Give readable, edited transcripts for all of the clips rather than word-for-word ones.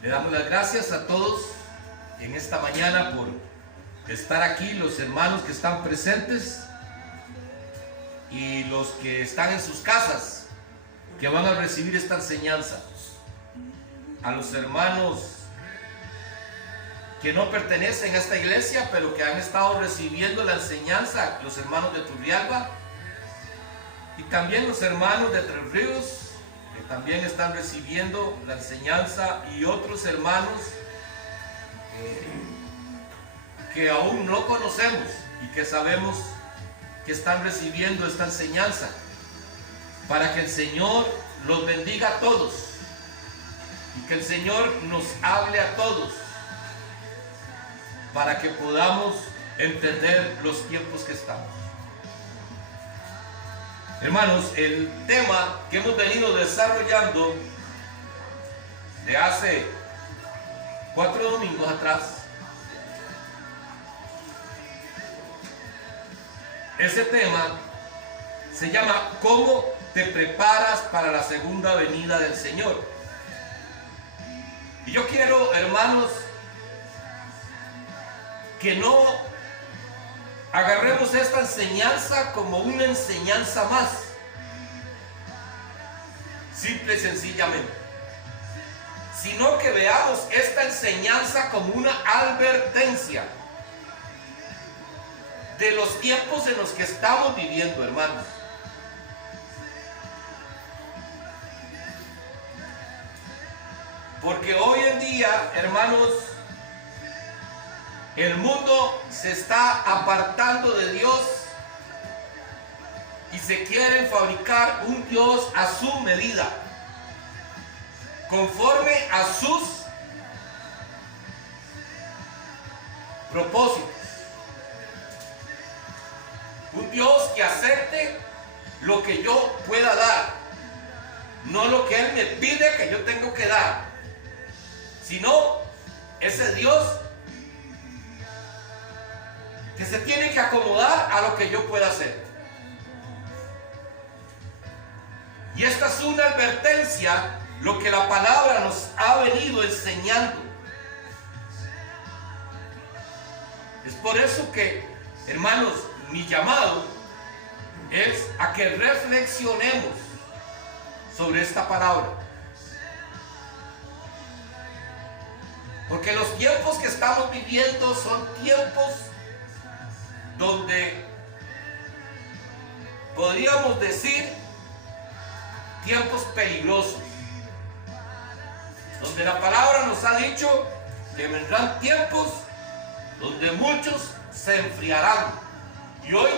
Le damos las gracias a todos en esta mañana por estar aquí, los hermanos que están presentes y los que están en sus casas, que van a recibir esta enseñanza. A los hermanos que no pertenecen a esta iglesia, pero que han estado recibiendo la enseñanza, los hermanos de Turrialba, y también los hermanos de Tres Ríos, que también están recibiendo la enseñanza, y otros hermanos que aún no conocemos y que sabemos que están recibiendo esta enseñanza, para que el Señor los bendiga a todos y que el Señor nos hable a todos, para que podamos entender los tiempos que estamos. Hermanos, el tema que hemos venido desarrollando de hace 4 domingos atrás, ese tema se llama ¿Cómo te preparas para la segunda venida del Señor? Y yo quiero, hermanos, que no agarremos esta enseñanza como una enseñanza más, simple y sencillamente, sino que veamos esta enseñanza como una advertencia de los tiempos en los que estamos viviendo, hermanos. Porque hoy en día, hermanos, el mundo se está apartando de Dios y se quieren fabricar un Dios a su medida, conforme a sus propósitos. Un Dios que acepte lo que yo pueda dar, no lo que Él me pide que yo tengo que dar, sino ese Dios que se tiene que acomodar a lo que yo pueda hacer. Y esta es una advertencia, lo que la palabra nos ha venido enseñando. Es por eso que, hermanos, mi llamado es a que reflexionemos sobre esta palabra. Porque los tiempos que estamos viviendo son tiempos donde podríamos decir tiempos peligrosos, donde la palabra nos ha dicho que vendrán tiempos donde muchos se enfriarán, y hoy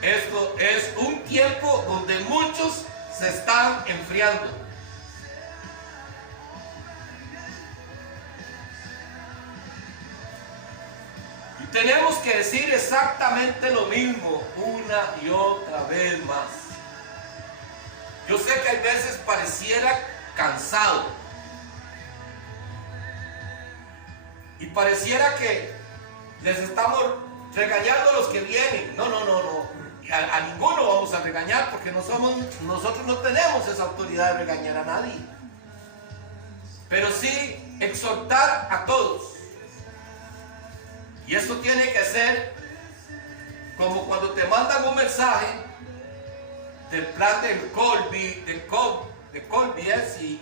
esto es un tiempo donde muchos se están enfriando. Tenemos que decir exactamente lo mismo una y otra vez más. Yo sé que a veces pareciera cansado y pareciera que les estamos regañando a los que vienen. No. A ninguno vamos a regañar, porque nosotros no tenemos esa autoridad de regañar a nadie. Pero sí exhortar a todos. Y esto tiene que ser como cuando te mandan un mensaje del plan del Colby,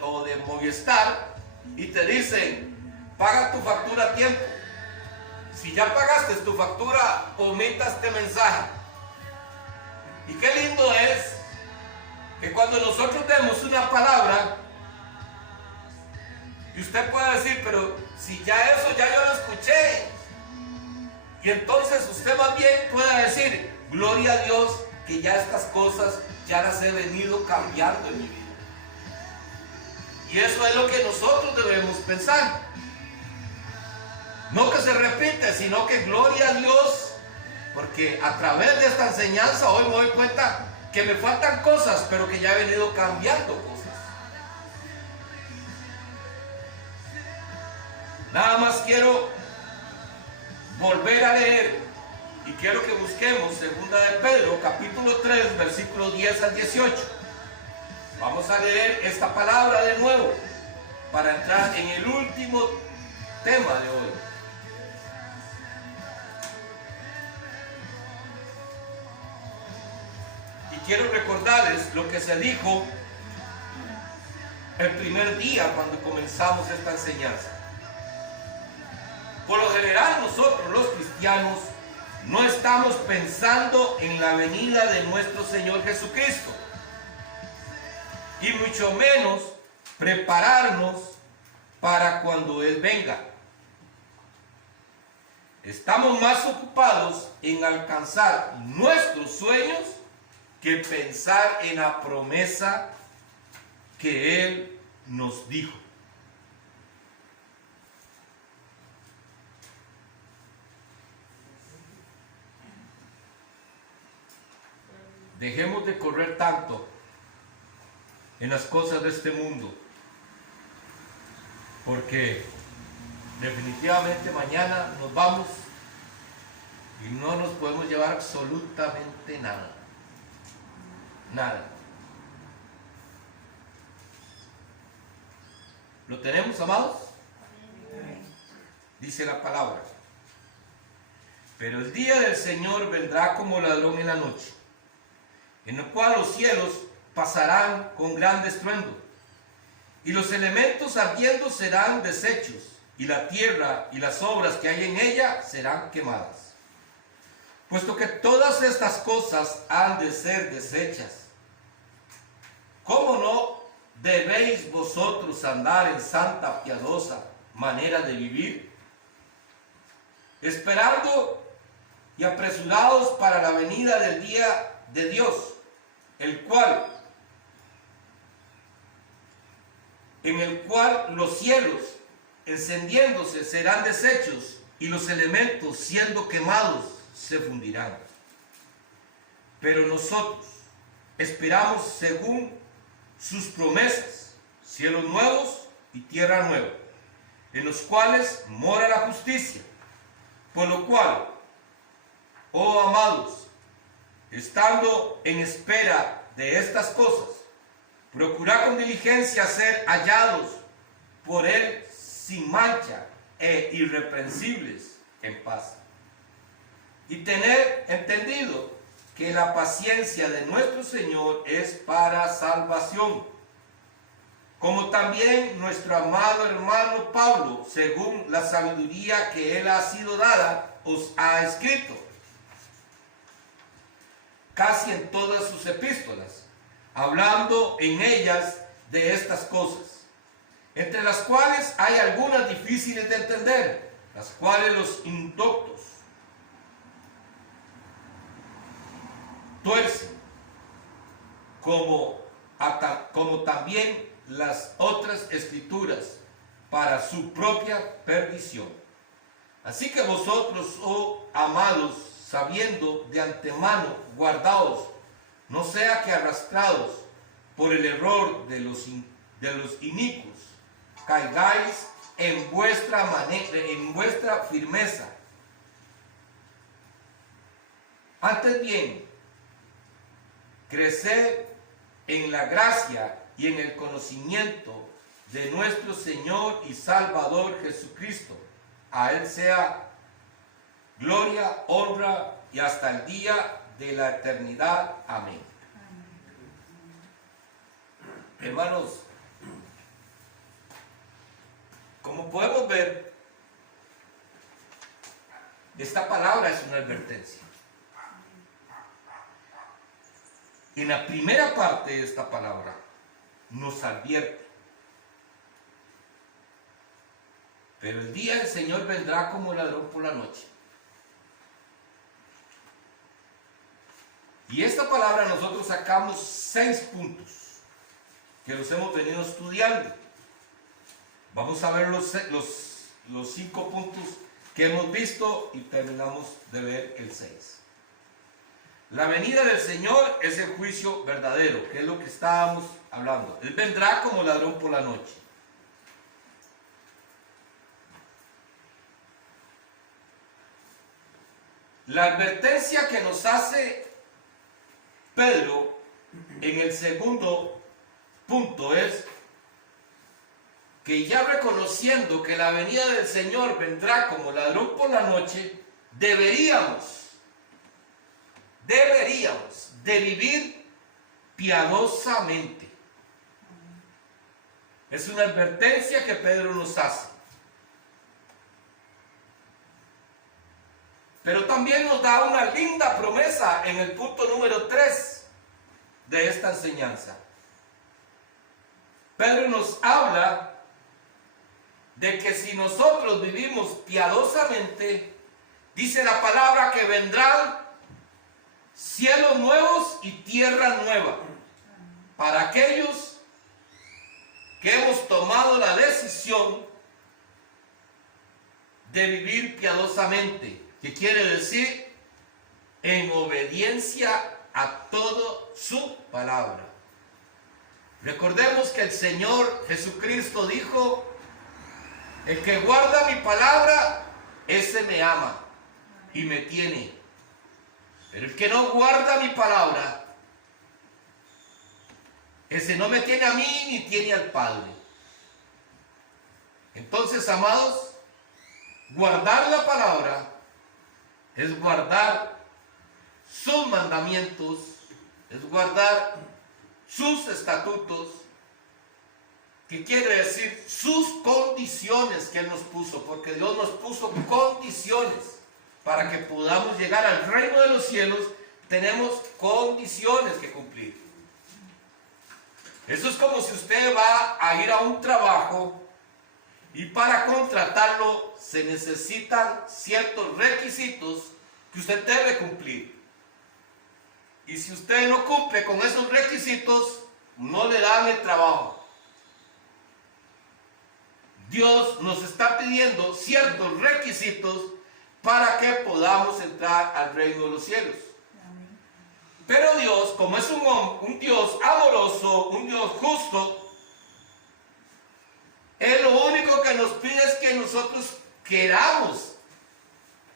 o de Movistar, y te dicen, paga tu factura a tiempo. Si ya pagaste tu factura, omita este mensaje. Y qué lindo es que cuando nosotros demos una palabra, y usted puede decir, pero si ya eso ya yo lo escuché. Y entonces usted más bien pueda decir, gloria a Dios que ya estas cosas ya las he venido cambiando en mi vida. Y eso es lo que nosotros debemos pensar. No que se repite, sino que gloria a Dios, porque a través de esta enseñanza hoy me doy cuenta que me faltan cosas, pero que ya he venido cambiando cosas. Nada más quiero volver a leer, y quiero que busquemos 2 de Pedro, capítulo 3, versículos 10 al 18. Vamos a leer esta palabra de nuevo, para entrar en el último tema de hoy. Y quiero recordarles lo que se dijo el primer día cuando comenzamos esta enseñanza. Por lo general, nosotros los cristianos no estamos pensando en la venida de nuestro Señor Jesucristo, y mucho menos prepararnos para cuando Él venga. Estamos más ocupados en alcanzar nuestros sueños que pensar en la promesa que Él nos dijo. Dejemos de correr tanto en las cosas de este mundo, porque definitivamente mañana nos vamos y no nos podemos llevar absolutamente nada. Nada. ¿Lo tenemos, amados? Dice la palabra: pero el día del Señor vendrá como ladrón en la noche, en el cual los cielos pasarán con gran estruendo, y los elementos ardiendo serán deshechos, y la tierra y las obras que hay en ella serán quemadas. Puesto que todas estas cosas han de ser deshechas, ¿cómo no debéis vosotros andar en santa, piadosa manera de vivir, esperando y apresurados para la venida del día de Dios, en el cual los cielos encendiéndose serán deshechos, y los elementos siendo quemados se fundirán? Pero nosotros esperamos según sus promesas cielos nuevos y tierra nueva, en los cuales mora la justicia. Por lo cual, oh amados, estando en espera de estas cosas, procurad con diligencia ser hallados por Él sin mancha e irreprensibles en paz. Y tener entendido que la paciencia de nuestro Señor es para salvación, como también nuestro amado hermano Pablo, según la sabiduría que él ha sido dada, os ha escrito casi en todas sus epístolas, hablando en ellas de estas cosas, entre las cuales hay algunas difíciles de entender, las cuales los indoctos tuercen, como también las otras escrituras, para su propia perdición. Así que vosotros, oh amados, sabiendo de antemano, guardaos, no sea que arrastrados por el error de los inicuos, caigáis en vuestra firmeza. Antes bien, creced en la gracia y en el conocimiento de nuestro Señor y Salvador Jesucristo. A Él sea gloria, honra y hasta el día de la eternidad. Amén. Hermanos, como podemos ver, esta palabra es una advertencia. En la primera parte de esta palabra nos advierte: pero el día del Señor vendrá como ladrón por la noche. Y esta palabra nosotros sacamos 6 puntos que los hemos venido estudiando. Vamos a ver los 5 puntos que hemos visto y terminamos de ver el 6. La venida del Señor es el juicio verdadero, que es lo que estábamos hablando. Él vendrá como ladrón por la noche. La advertencia que nos hace Pedro en el segundo punto es: que ya reconociendo que la venida del Señor vendrá como ladrón por la noche, deberíamos de vivir piadosamente. Es una advertencia que Pedro nos hace. Pero también nos da una linda promesa en el punto número 3 de esta enseñanza. Pedro nos habla de que si nosotros vivimos piadosamente, dice la palabra que vendrán cielos nuevos y tierra nueva para aquellos que hemos tomado la decisión de vivir piadosamente, que quiere decir en obediencia a toda su palabra. Recordemos que el Señor Jesucristo dijo: el que guarda mi palabra, ese me ama y me tiene. Pero el que no guarda mi palabra, ese no me tiene a mí ni tiene al Padre. Entonces, amados, guardar la palabra es guardar sus mandamientos, es guardar sus estatutos, que quiere decir sus condiciones que Él nos puso, porque Dios nos puso condiciones para que podamos llegar al reino de los cielos. Tenemos condiciones que cumplir. Eso es como si usted va a ir a un trabajo y para contratarlo se necesitan ciertos requisitos que usted debe cumplir. Y si usted no cumple con esos requisitos, no le dan el trabajo. Dios nos está pidiendo ciertos requisitos para que podamos entrar al reino de los cielos. Amén. Pero Dios, como es un Dios amoroso, un Dios justo, Él lo único que nos pide es que nosotros queramos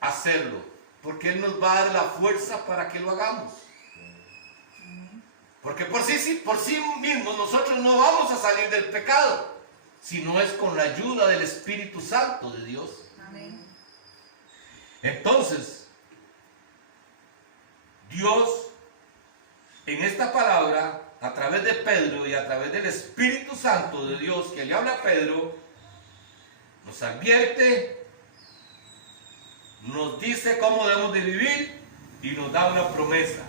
hacerlo, porque Él nos va a dar la fuerza para que lo hagamos. Porque por sí mismos nosotros no vamos a salir del pecado, si no es con la ayuda del Espíritu Santo de Dios. Amén. Entonces, Dios en esta palabra, a través de Pedro y a través del Espíritu Santo de Dios que le habla a Pedro, nos advierte, nos dice cómo debemos de vivir y nos da una promesa.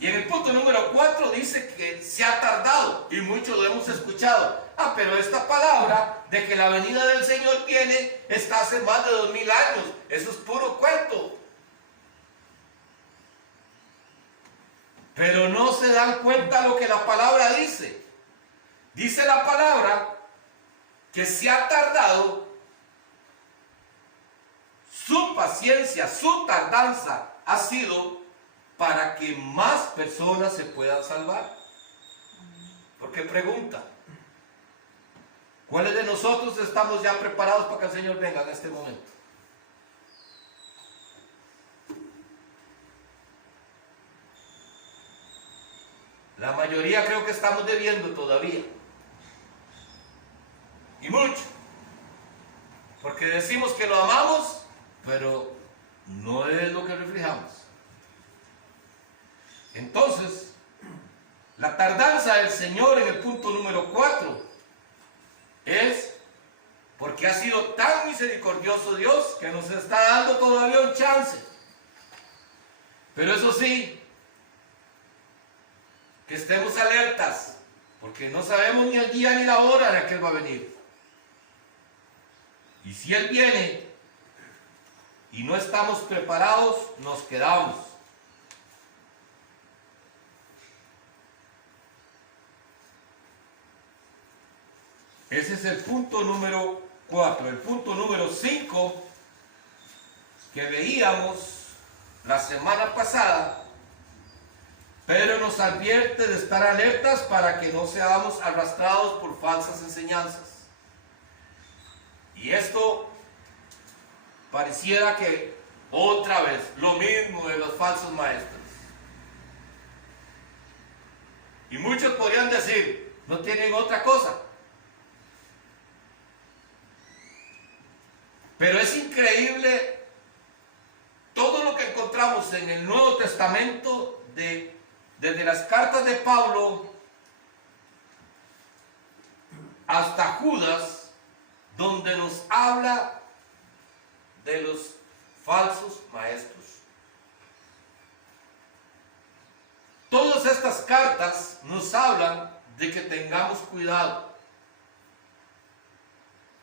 Y en el punto número 4 dice que se ha tardado, y muchos lo hemos escuchado. Pero esta palabra de que la venida del Señor viene está hace más de 2000 años. Eso es puro cuento. Pero no se dan cuenta lo que la palabra dice. Dice la palabra que se ha tardado, su paciencia, su tardanza ha sido para que más personas se puedan salvar. Porque pregunta, ¿cuáles de nosotros estamos ya preparados para que el Señor venga en este momento? La mayoría creo que estamos debiendo todavía. Y mucho. Porque decimos que lo amamos, pero no es lo que reflejamos. Entonces, la tardanza del Señor en el punto número 4 es porque ha sido tan misericordioso Dios que nos está dando todavía un chance. Pero eso sí, que estemos alertas, porque no sabemos ni el día ni la hora en la que Él va a venir. Y si Él viene y no estamos preparados, nos quedamos. Ese es el punto número 4. El punto número 5 que veíamos la semana pasada, Pedro nos advierte de estar alertas para que no seamos arrastrados por falsas enseñanzas. Y esto pareciera que otra vez lo mismo de los falsos maestros. Y muchos podrían decir, no tienen otra cosa. Pero es increíble todo lo que encontramos en el Nuevo Testamento, desde las cartas de Pablo hasta Judas, donde nos habla de los falsos maestros. Todas estas cartas nos hablan de que tengamos cuidado,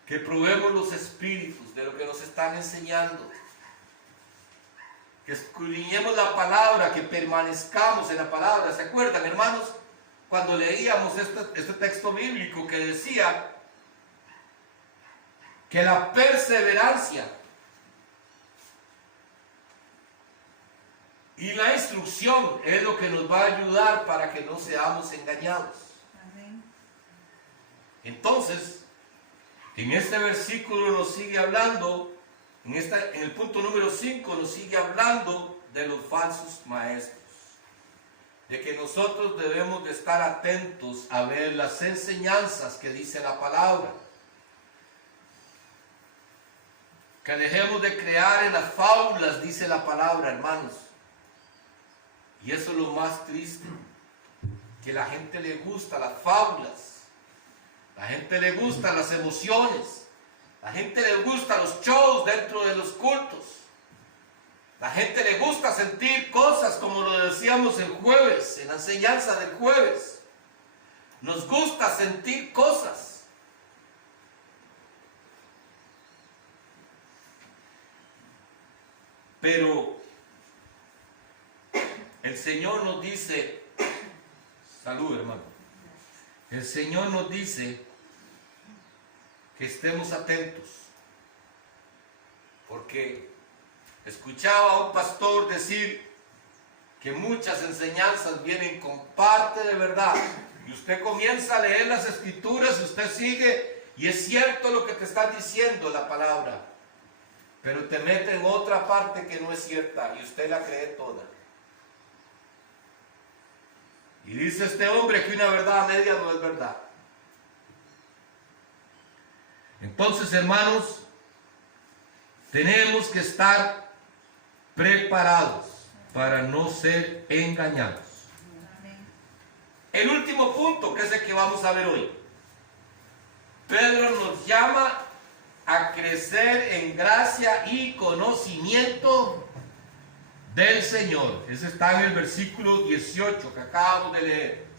que probemos los espíritus de lo que nos están enseñando, que escudriñemos la palabra, que permanezcamos en la palabra. ¿Se acuerdan, hermanos, cuando leíamos este texto bíblico que decía que la perseverancia y la instrucción es lo que nos va a ayudar para que no seamos engañados? Amén. Entonces, en este versículo nos sigue hablando, en el punto número 5 nos sigue hablando de los falsos maestros, de que nosotros debemos de estar atentos a ver las enseñanzas que dice la palabra, que dejemos de crear en las fábulas, dice la palabra, hermanos. Y eso es lo más triste, que la gente le gusta las fábulas, la gente le gustan las emociones, la gente le gusta los shows dentro de los cultos, la gente le gusta sentir cosas como lo decíamos el jueves, en la enseñanza del jueves. Nos gusta sentir cosas. Pero el Señor nos dice, salud hermano, el Señor nos dice que estemos atentos, porque escuchaba a un pastor decir que muchas enseñanzas vienen con parte de verdad, y usted comienza a leer las escrituras y usted sigue, y es cierto lo que te está diciendo la palabra, pero te mete en otra parte que no es cierta y usted la cree toda. Y dice este hombre que una verdad a media no es verdad. Entonces, hermanos, tenemos que estar preparados para no ser engañados. El último punto, que es el que vamos a ver hoy. Pedro nos llama a crecer en gracia y conocimiento del Señor. Ese está en el versículo 18 que acabamos de leer.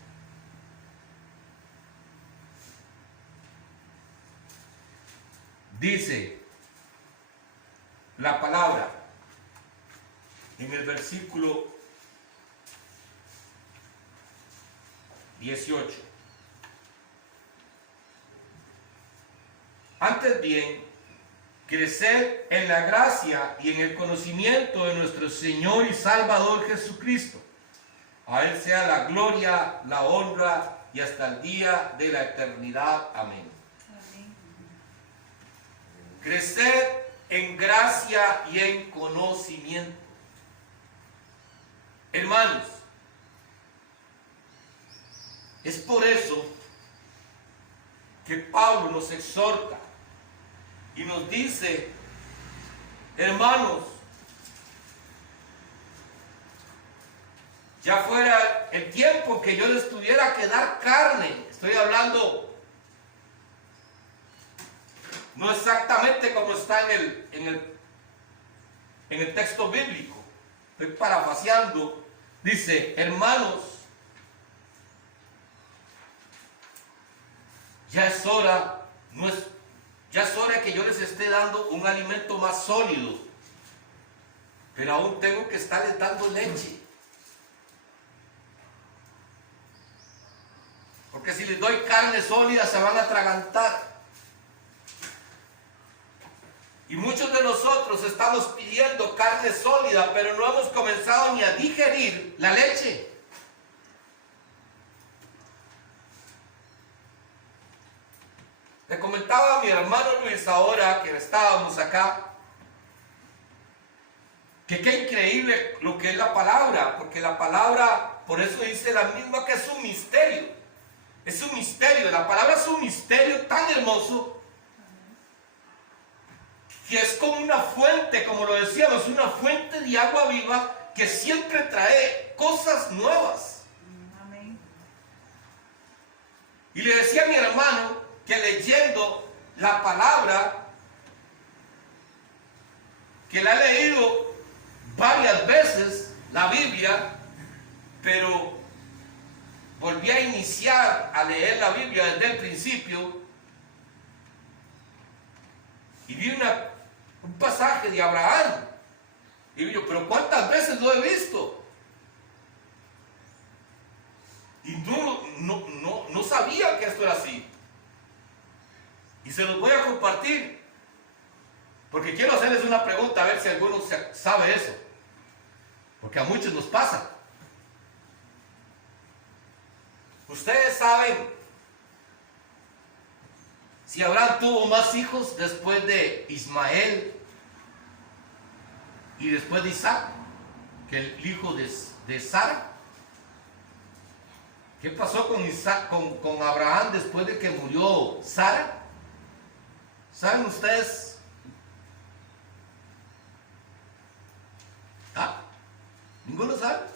Dice la palabra en el versículo 18. Antes bien, crecer en la gracia y en el conocimiento de nuestro Señor y Salvador Jesucristo. A Él sea la gloria, la honra y hasta el día de la eternidad. Amén. Amén. Crecer en gracia y en conocimiento. Hermanos, es por eso que Pablo nos exhorta y nos dice, hermanos, ya fuera el tiempo que yo les tuviera que dar carne. Estoy hablando no exactamente como está en el texto bíblico. Estoy parafraseando. Dice, hermanos, ya es hora que yo les esté dando un alimento más sólido, pero aún tengo que estarles dando leche. Porque si les doy carne sólida se van a atragantar. Y muchos de nosotros estamos pidiendo carne sólida, pero no hemos comenzado ni a digerir la leche. Le comentaba a mi hermano Luis ahora que estábamos acá, que qué increíble lo que es la palabra, porque la palabra, por eso dice la misma que es un misterio. Es un misterio, la palabra es un misterio tan hermoso que es como una fuente, como lo decíamos, una fuente de agua viva que siempre trae cosas nuevas. Amén. Y le decía a mi hermano que leyendo la palabra, que la he leído varias veces, la Biblia, pero volví a iniciar a leer la Biblia desde el principio y vi un pasaje de Abraham. Y digo yo, pero ¿cuántas veces lo he visto? Y no sabía que esto era así. Y se los voy a compartir, porque quiero hacerles una pregunta, a ver si alguno sabe eso. Porque a muchos nos pasa. Ustedes saben si Abraham tuvo más hijos después de Ismael y después de Isaac, que el hijo de Sara. ¿Qué pasó con Abraham después de que murió Sara? ¿Saben ustedes? ¿Ah? ¿Ninguno sabe?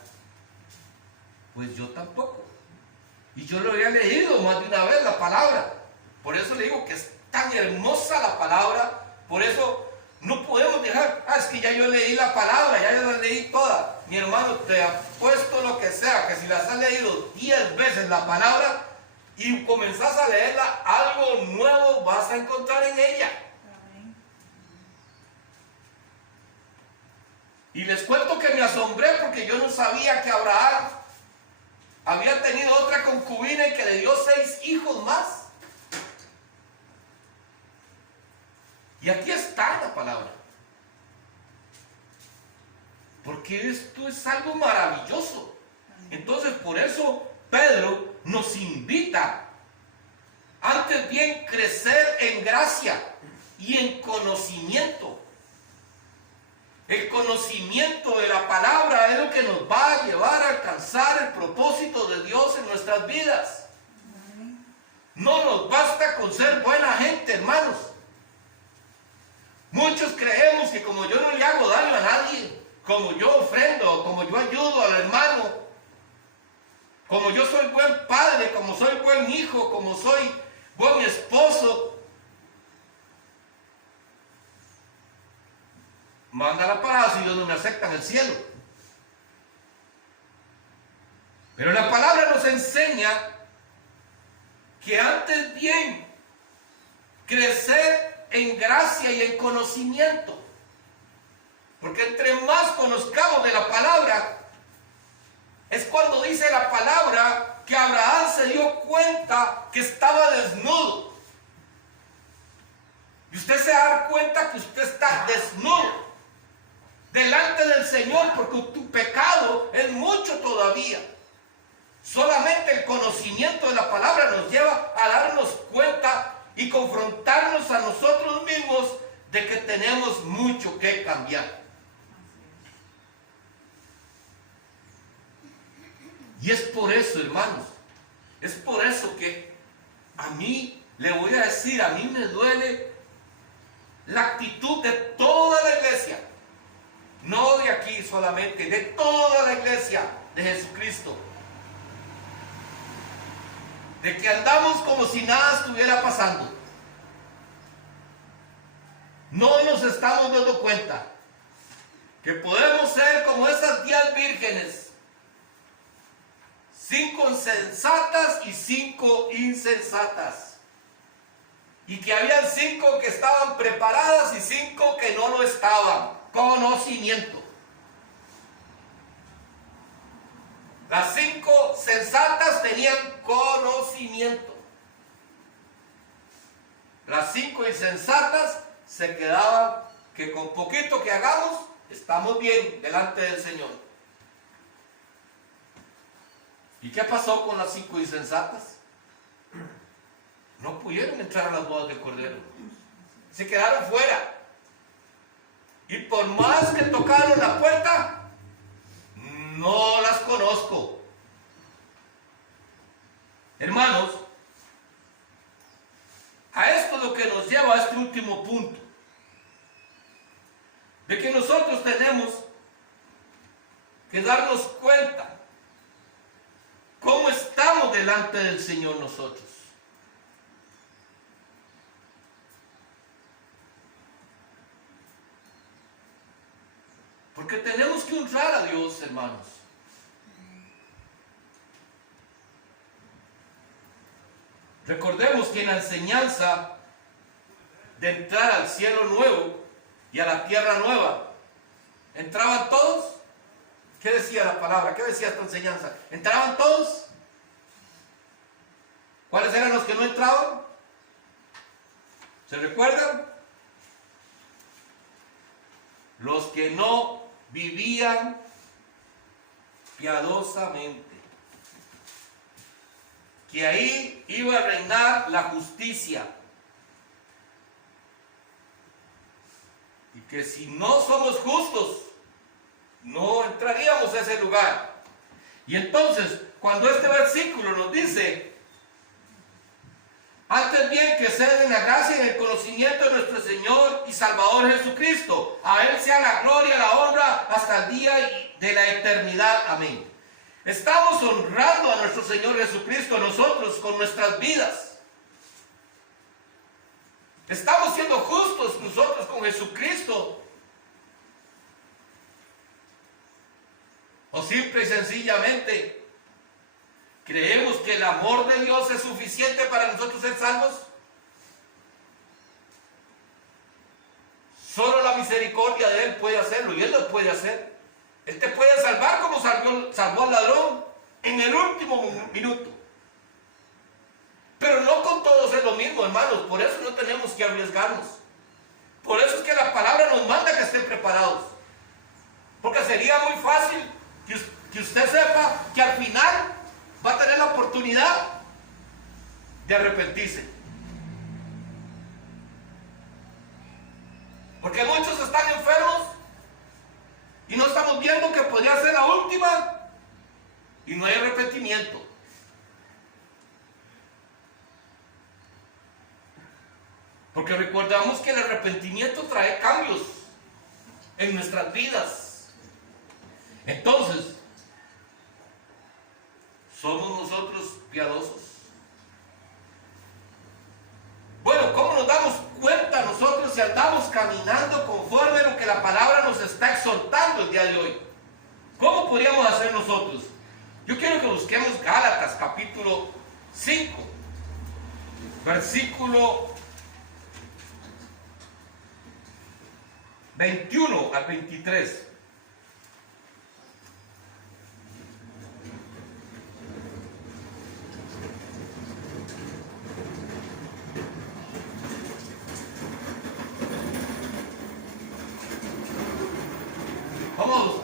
Pues yo tampoco. Y yo lo había leído más de una vez la palabra. Por eso le digo que es tan hermosa la palabra. Por eso no podemos dejar, es que ya yo leí la palabra, ya yo la leí toda. Mi hermano, te apuesto lo que sea, que si las has leído 10 veces la palabra y comenzás a leerla, algo nuevo vas a encontrar en ella. Amén. Y les cuento que me asombré porque yo no sabía que Abraham había tenido otra concubina y que le dio 6 hijos más. Y aquí está la palabra. Porque esto es algo maravilloso. Entonces, por eso Pedro nos invita antes bien crecer en gracia y en conocimiento. El conocimiento de la palabra es lo que nos va a llevar a alcanzar el propósito de Dios en nuestras vidas. No nos basta con ser buena gente, hermanos. Muchos creemos que como yo no le hago daño a nadie, como yo ofrendo, como yo ayudo al hermano, como yo soy buen padre, como soy buen hijo, como soy buen esposo, manda la paz y Dios no me acepta en el cielo. Pero la palabra nos enseña que antes bien crecer en gracia y en conocimiento. Porque entre más conozcamos de la palabra, es cuando dice la palabra que Abraham se dio cuenta que estaba desnudo. Y usted se da cuenta que usted está desnudo delante del Señor, porque tu pecado es mucho todavía. Solamente el conocimiento de la palabra nos lleva a darnos cuenta y confrontarnos a nosotros mismos de que tenemos mucho que cambiar. Y es por eso, hermanos, es por eso que a mí, le voy a decir, a mí me duele la actitud de toda la iglesia. No de aquí solamente, de toda la iglesia de Jesucristo. De que andamos como si nada estuviera pasando. No nos estamos dando cuenta que podemos ser como esas 10 vírgenes, 5 sensatas y 5 insensatas. Y que habían 5 que estaban preparadas y 5 que no lo estaban. Conocimiento. Las 5 sensatas tenían conocimiento. Las 5 insensatas se quedaban que con poquito que hagamos estamos bien delante del Señor. ¿Y qué pasó con las 5 insensatas? No pudieron entrar a las bodas del Cordero. Se quedaron fuera. Y por más que tocaron la puerta, no las conozco. Hermanos, a esto es lo que nos lleva a este último punto. de que nosotros tenemos que darnos cuenta cómo estamos delante del Señor nosotros. Porque tenemos que honrar a Dios, hermanos. Recordemos que en la enseñanza de entrar al cielo nuevo y a la tierra nueva, ¿entraban todos? ¿Qué decía la palabra? ¿Qué decía esta enseñanza? ¿Entraban todos? ¿Cuáles eran los que no entraban? ¿Se recuerdan? Los que no vivían piadosamente. Que ahí iba a reinar la justicia. Y que si no somos justos, no entraríamos a ese lugar. Y entonces, cuando este versículo nos dice, antes bien que ceden la gracia y el conocimiento de nuestro Señor y Salvador Jesucristo, a Él sea la gloria, la honra, hasta el día de la eternidad. Amén. Estamos honrando a nuestro Señor Jesucristo nosotros con nuestras vidas. Estamos siendo justos nosotros con Jesucristo. O simple y sencillamente creemos que el amor de Dios es suficiente para nosotros ser salvos. Solo la misericordia de Él puede hacerlo, y Él lo puede hacer. Él te puede salvar como salvó al ladrón en el último minuto. Pero no con todos es lo mismo, hermanos. Por eso no tenemos que arriesgarnos. Por eso es que la palabra nos manda que estén preparados. Porque sería muy fácil que usted sepa que al final va a tener la oportunidad de arrepentirse. Porque muchos están enfermos y no estamos viendo que podría ser la última y no hay arrepentimiento. Porque recordamos que el arrepentimiento trae cambios en nuestras vidas. Entonces, ¿somos nosotros piadosos? Bueno, ¿cómo nos damos cuenta nosotros si andamos caminando conforme a lo que la palabra nos está exhortando el día de hoy? ¿Cómo podríamos hacer nosotros? Yo quiero que busquemos Gálatas capítulo 5, versículo 21 al 23.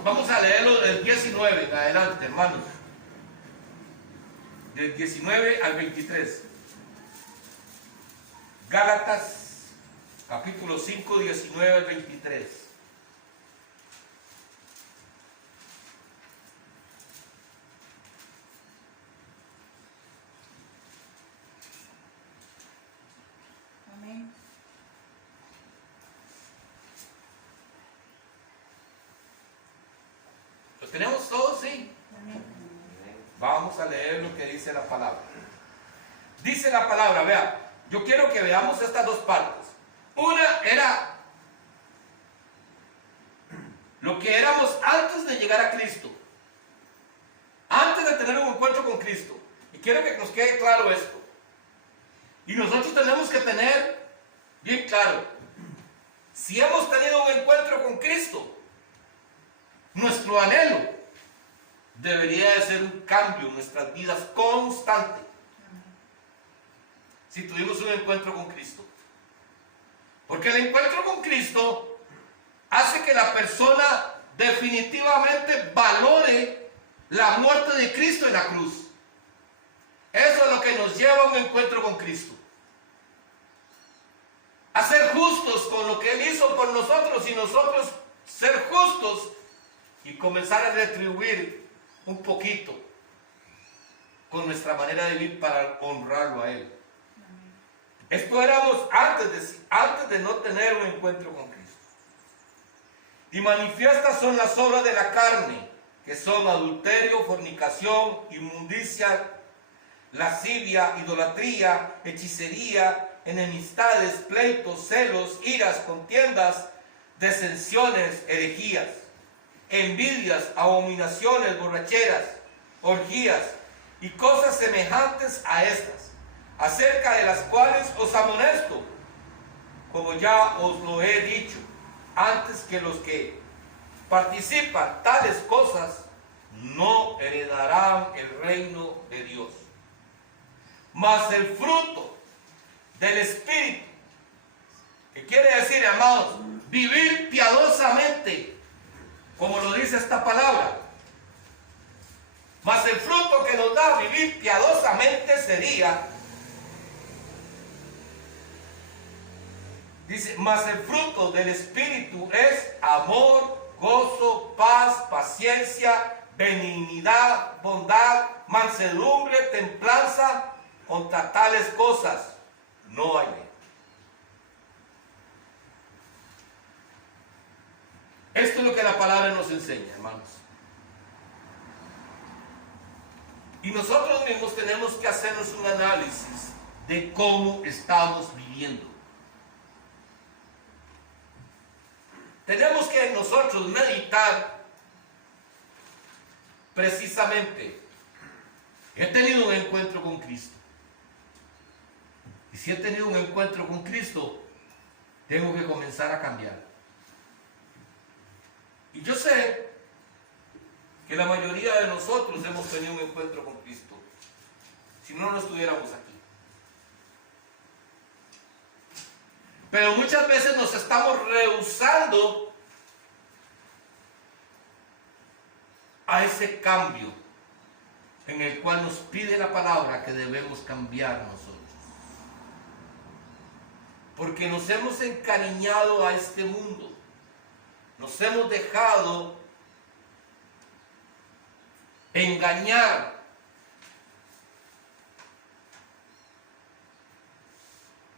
Vamos a leerlo del 19 en adelante, hermanos. Del 19 al 23. Gálatas, capítulo 5, 19 al 23. Amén. ¿Lo tenemos todos? Sí. Amén. Vamos a leer lo que dice la palabra. Dice la palabra, vea, yo quiero que veamos estas dos partes. Una era lo que éramos antes de llegar a Cristo, antes de tener un encuentro con Cristo. Y quiero que nos quede claro esto. Y nosotros tenemos que tener bien claro, si hemos tenido un encuentro con Cristo, nuestro anhelo debería de ser un cambio en nuestras vidas constante. Si tuvimos un encuentro con Cristo. Porque el encuentro con Cristo hace que la persona definitivamente valore la muerte de Cristo en la cruz. Eso es lo que nos lleva a un encuentro con Cristo. A ser justos con lo que Él hizo por nosotros y nosotros ser justos y comenzar a retribuir un poquito con nuestra manera de vivir para honrarlo a Él. Esto éramos antes de no tener un encuentro con Cristo. Y manifiestas son las obras de la carne, que son adulterio, fornicación, inmundicia, lascivia, idolatría, hechicería, enemistades, pleitos, celos, iras, contiendas, disensiones, herejías, envidias, abominaciones, borracheras, orgías y cosas semejantes a estas, acerca de las cuales os amonesto, como ya os lo he dicho, antes que los que participan tales cosas no heredarán el reino de Dios. Mas el fruto del Espíritu, que quiere decir, amados, vivir piadosamente, como lo dice esta palabra. Mas el fruto que nos da vivir piadosamente sería, dice, mas el fruto del Espíritu es amor, gozo, paz, paciencia, benignidad, bondad, mansedumbre, templanza. Contra tales cosas no hay ley. Esto es lo que la palabra nos enseña, hermanos. Y nosotros mismos tenemos que hacernos un análisis de cómo estamos viviendo. Tenemos que nosotros meditar precisamente. He tenido un encuentro con Cristo. Y si he tenido un encuentro con Cristo, tengo que comenzar a cambiar. Y yo sé que la mayoría de nosotros hemos tenido un encuentro con Cristo. Si no, no estuviéramos aquí. Pero muchas veces nos estamos rehusando a ese cambio en el cual nos pide la palabra que debemos cambiar nosotros. Porque nos hemos encariñado a este mundo. Nos hemos dejado engañar.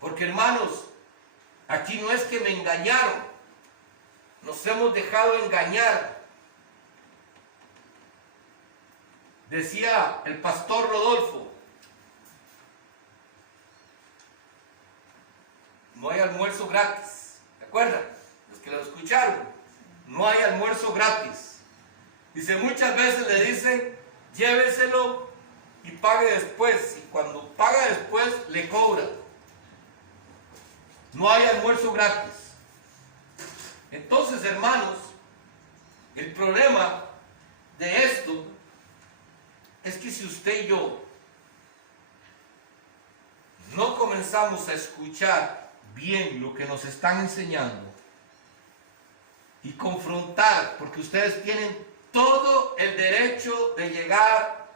Porque, hermanos, aquí no es que me engañaron. Nos hemos dejado engañar. Decía el pastor Rodolfo, no hay almuerzo gratis. ¿Se acuerdan? Los que lo escucharon. No hay almuerzo gratis. Dice, muchas veces le dicen, lléveselo y pague después. Y cuando paga después, le cobran. No hay almuerzo gratis. Entonces, hermanos, el problema de esto es que si usted y yo no comenzamos a escuchar bien lo que nos están enseñando y confrontar, porque ustedes tienen todo el derecho de llegar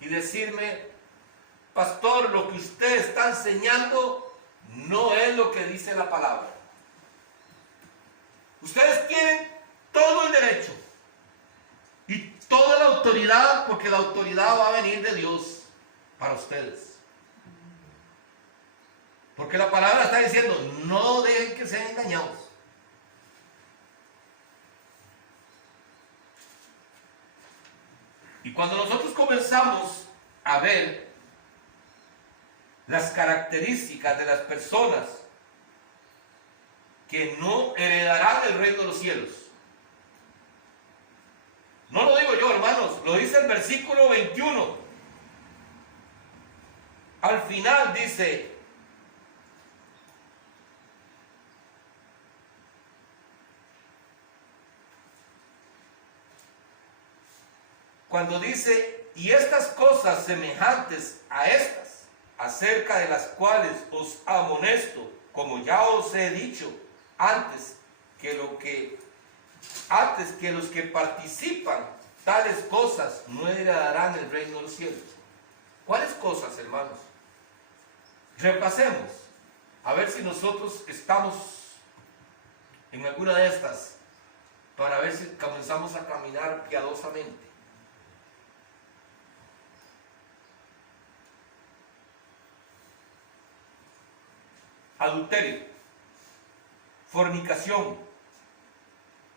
y decirme, pastor, lo que usted está enseñando no es lo que dice la palabra. Ustedes tienen todo el derecho y toda la autoridad, porque la autoridad va a venir de Dios para ustedes. Porque la palabra está diciendo, no dejen que sean engañados. Y cuando nosotros comenzamos a ver las características de las personas que no heredarán el reino de los cielos, no lo digo yo, hermanos, lo dice el versículo 21. Al final dice, cuando dice, y estas cosas semejantes a estas, acerca de las cuales os amonesto, como ya os he dicho, antes que los que participan tales cosas no heredarán el reino de los cielos. ¿Cuáles cosas, hermanos? Repasemos, a ver si nosotros estamos en alguna de estas, para ver si comenzamos a caminar piadosamente. Adulterio, fornicación,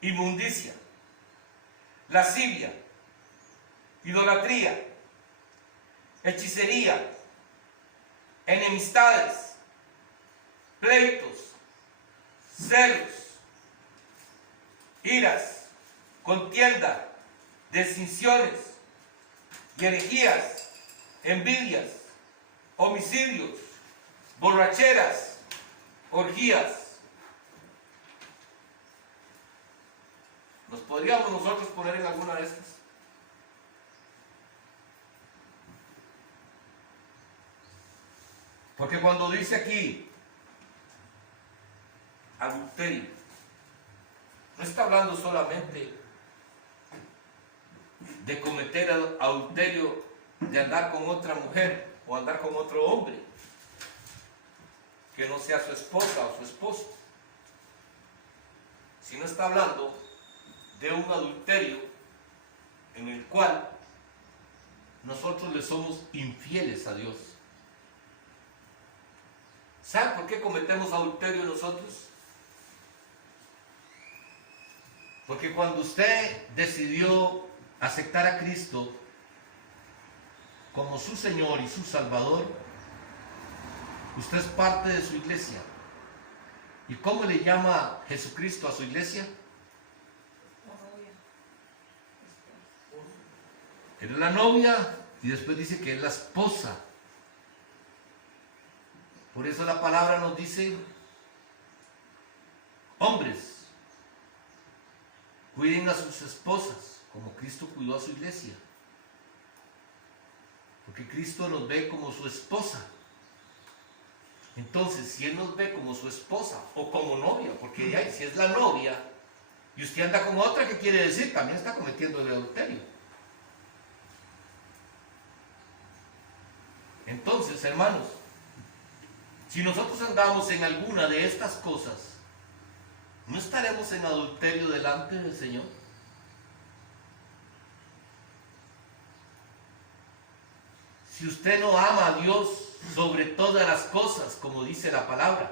inmundicia, lascivia, idolatría, hechicería, enemistades, pleitos, celos, iras, contienda, distinciones y herejías, envidias, homicidios, borracheras, orgías. ¿Nos podríamos nosotros poner en alguna de estas? Porque cuando dice aquí adulterio, no está hablando solamente de cometer adulterio, de andar con otra mujer o andar con otro hombre que no sea su esposa o su esposo, sino está hablando de un adulterio en el cual nosotros le somos infieles a Dios. ¿Saben por qué cometemos adulterio nosotros? Porque cuando usted decidió aceptar a Cristo como su Señor y su Salvador, usted es parte de su iglesia. ¿Y cómo le llama Jesucristo a su iglesia? Él es la novia y después dice que es la esposa. Por eso la palabra nos dice: hombres, cuiden a sus esposas como Cristo cuidó a su iglesia. Porque Cristo nos ve como su esposa. Entonces, si Él nos ve como su esposa o como novia, porque si es la novia y usted anda con otra, ¿qué quiere decir? También está cometiendo el adulterio. Entonces, hermanos, si nosotros andamos en alguna de estas cosas, ¿no estaremos en adulterio delante del Señor? Si usted no ama a Dios sobre todas las cosas, como dice la palabra,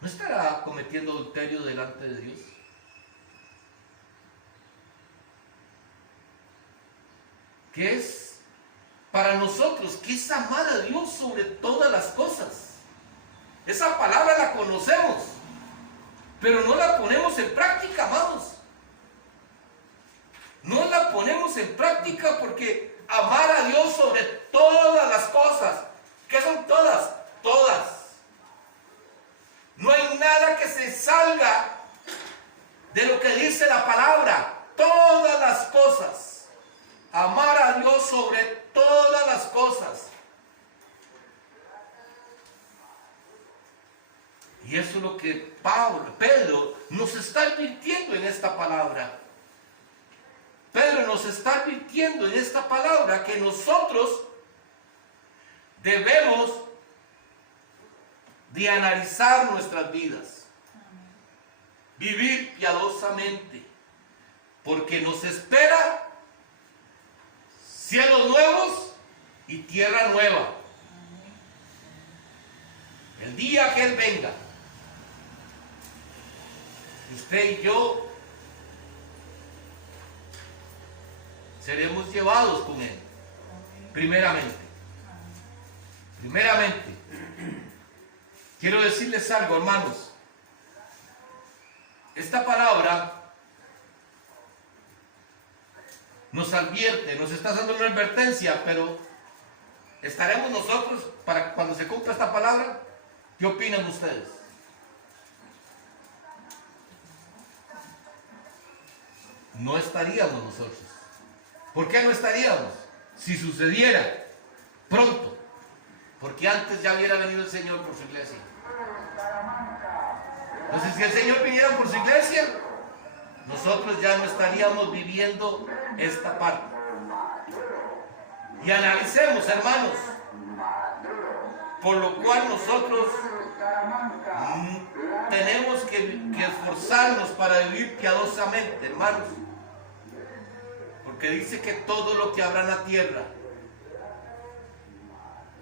¿no estará cometiendo adulterio delante de Dios? ¿Qué es para nosotros? ¿Qué es amar a Dios sobre todas las cosas? Esa palabra la conocemos, pero no la ponemos en práctica, amados. No la ponemos en práctica porque amar a Dios sobre todas las cosas, ¿qué son todas? Todas. No hay nada que se salga de lo que dice la palabra. Todas las cosas. Amar a Dios sobre todas las cosas. Y eso es lo que Pedro nos está advirtiendo en esta palabra. Pedro nos está advirtiendo en esta palabra que nosotros debemos de analizar nuestras vidas, vivir piadosamente, porque nos espera cielos nuevos y tierra nueva. El día que Él venga, usted y yo seremos llevados con Él, primeramente. Quiero decirles algo, hermanos. Esta palabra nos advierte, nos está dando una advertencia, pero ¿estaremos nosotros para cuando se cumpla esta palabra? ¿Qué opinan ustedes? No estaríamos nosotros. ¿Por qué no estaríamos? Si sucediera pronto. Porque antes ya hubiera venido el Señor por su iglesia. Entonces, si el Señor viniera por su iglesia, nosotros ya no estaríamos viviendo esta parte. Y analicemos, hermanos, por lo cual nosotros tenemos que esforzarnos para vivir piadosamente, hermanos. Porque dice que todo lo que habrá en la tierra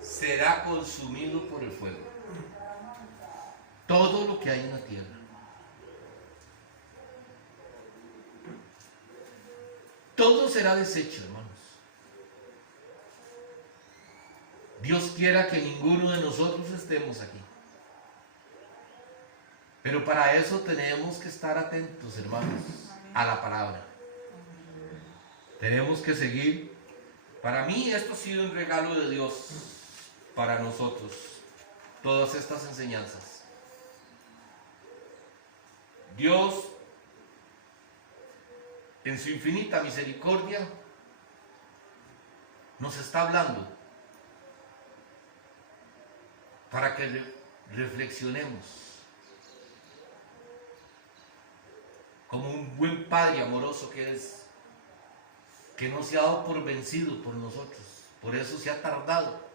será consumido por el fuego. Todo lo que hay en la tierra. todo será deshecho, hermanos. Dios quiera que ninguno de nosotros estemos aquí. Pero para eso tenemos que estar atentos, hermanos, a la palabra. Tenemos que seguir. Para mí esto ha sido un regalo de Dios para nosotros, todas estas enseñanzas. Dios, en su infinita misericordia, nos está hablando para que reflexionemos como un buen padre amoroso que es, que no se ha dado por vencido por nosotros, por eso se ha tardado.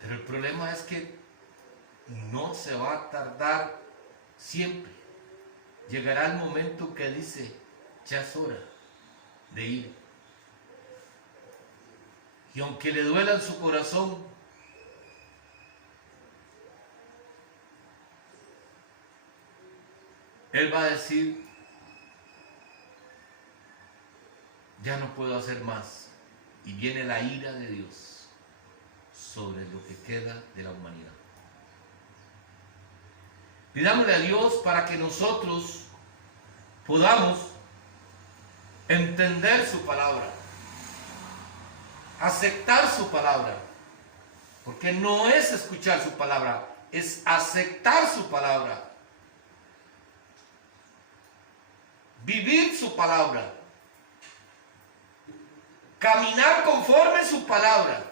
Pero el problema es que no se va a tardar siempre. Llegará el momento que dice, ya es hora de ir. Y aunque le duela en su corazón, Él va a decir, ya no puedo hacer más. Y viene la ira de Dios sobre lo que queda de la humanidad. Pidámosle a Dios para que nosotros podamos entender su palabra, aceptar su palabra, porque no es escuchar su palabra, es aceptar su palabra, vivir su palabra, caminar conforme su palabra,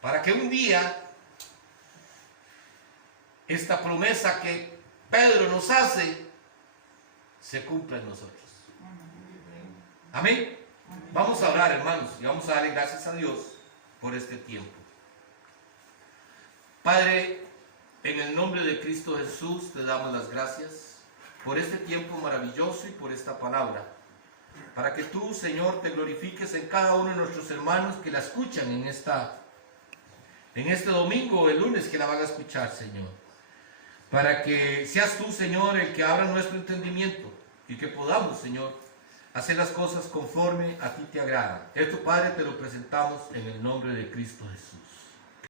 para que un día esta promesa que Pedro nos hace se cumpla en nosotros. Amén. Vamos a orar, hermanos, y vamos a darle gracias a Dios por este tiempo. Padre, en el nombre de Cristo Jesús te damos las gracias por este tiempo maravilloso y por esta palabra, para que tú, Señor, te glorifiques en cada uno de nuestros hermanos que la escuchan en este domingo o el lunes que la van a escuchar, Señor, para que seas tú, Señor, el que abra nuestro entendimiento y que podamos, Señor, hacer las cosas conforme a ti te agrada. Esto, Padre, te lo presentamos en el nombre de Cristo Jesús.